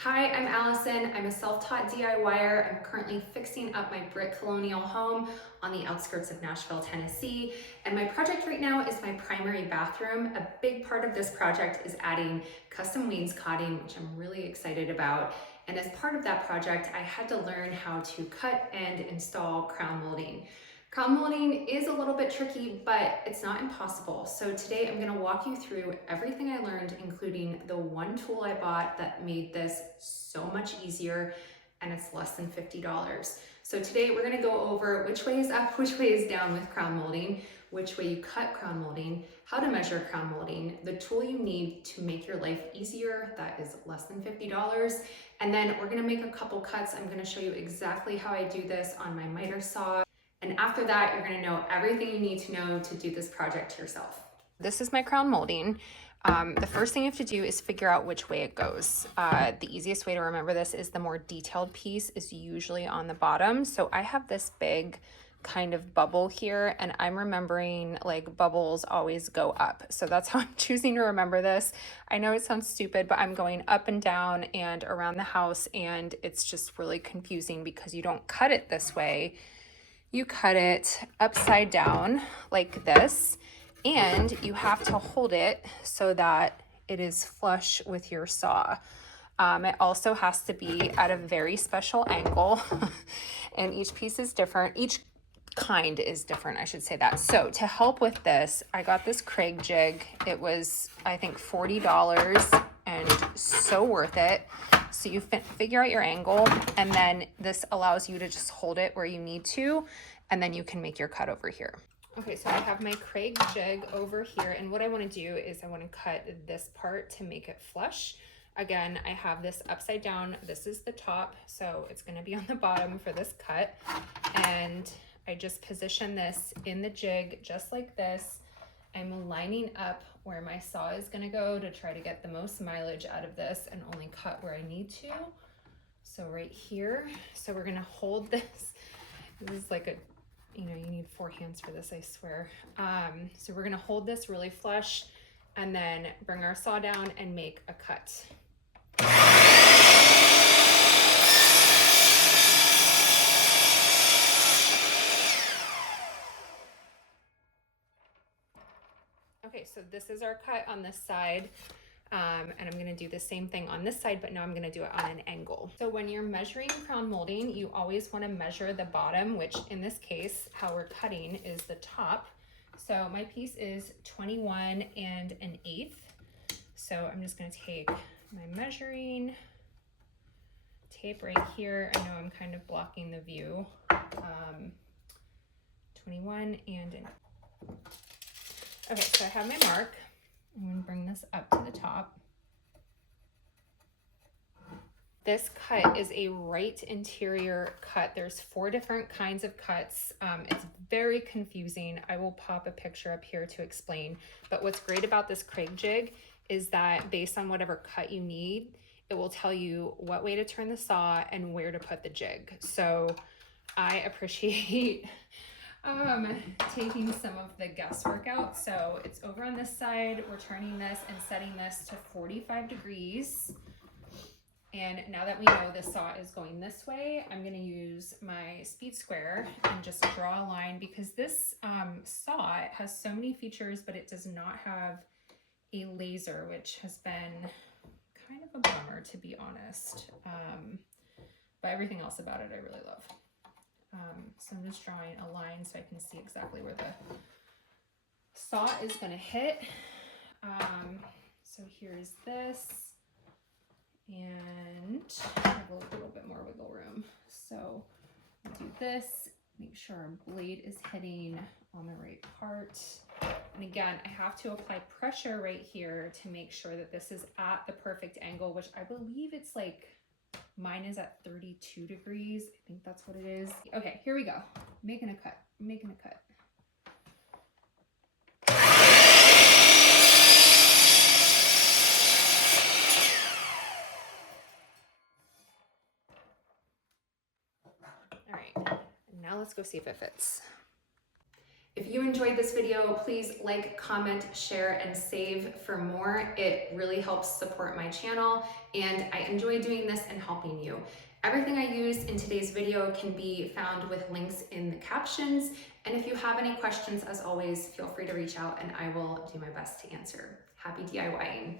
Hi, I'm Allison. I'm a self-taught DIYer. I'm currently fixing up my brick colonial home on the outskirts of Nashville, Tennessee. And my project right now is my primary bathroom. A big part of this project is adding custom wainscoting, which I'm really excited about. And as part of that project, I had to learn how to cut and install crown molding. Crown molding is a little bit tricky, but it's not impossible. So today I'm gonna walk you through everything I learned, including the one tool I bought that made this so much easier, and it's less than $50. So today we're gonna go over which way is up, which way is down with crown molding, which way you cut crown molding, how to measure crown molding, the tool you need to make your life easier, that is less than $50. And then we're gonna make a couple cuts. I'm gonna show you exactly how I do this on my miter saw. And after that, you're gonna know everything you need to know to do this project yourself. This is my crown molding. The first thing you have to do is figure out which way it goes. The easiest way to remember this is the more detailed piece is usually on the bottom. So I have this big kind of bubble here, and I'm remembering like bubbles always go up. So that's how I'm choosing to remember this. I know it sounds stupid, but I'm going up and down and around the house, and it's just really confusing because you don't cut it this way. You cut it upside down like this, and you have to hold it so that it is flush with your saw. It also has to be at a very special angle and each piece is different. Each kind is different, I should say that. So to help with this, I got this Kreg jig. It was, I think, $40 and so worth it. So you figure out your angle, and then this allows you to just hold it where you need to, and then you can make your cut over here. Okay, so I have my Kreg jig over here, and what I want to do is I want to cut this part to make it flush. Again, I have this upside down. This is the top, so it's going to be on the bottom for this cut. And I just position this in the jig just like this. I'm lining up where my saw is going to go to try to get the most mileage out of this and only cut where I need to. So right here. So we're going to hold this. This is like a, you need 4 hands for this, I swear. So we're going to hold this really flush and then bring our saw down and make a cut. Okay, so this is our cut on this side. And I'm going to do the same thing on this side, but now I'm going to do it on an angle. So when you're measuring crown molding, you always want to measure the bottom, which in this case, how we're cutting is the top. So my piece is 21 1/8. So I'm just going to take my measuring tape right here. I know I'm kind of blocking the view. 21 1/8. Okay, so I have my mark. I'm going to bring this up to the top. This cut is a right interior cut. There's 4 different kinds of cuts. It's very confusing. I will pop a picture up here to explain. But what's great about this Kreg jig is that based on whatever cut you need, it will tell you what way to turn the saw and where to put the jig. So I appreciate taking some of the guesswork out. So it's over on this side. We're turning this and setting this to 45 degrees. And now that we know the saw is going this way, I'm going to use my speed square and just draw a line, because this saw has so many features, but it does not have a laser, which has been kind of a bummer, to be honest. But everything else about it I really love. So I'm just drawing a line so I can see exactly where the saw is going to hit. So here's this, and I have a little bit more wiggle room. So I'll do this, make sure our blade is hitting on the right part. And again, I have to apply pressure right here to make sure that this is at the perfect angle, which I believe it's like, mine is at 32 degrees. I think that's what it is. Okay, here we go. Making a cut, making a cut. All right, now let's go see if it fits. If you enjoyed this video, please like, comment, share, and save for more. It really helps support my channel, and I enjoy doing this and helping you. Everything I used in today's video can be found with links in the captions, and if you have any questions, as always, feel free to reach out and I will do my best to answer. Happy DIYing!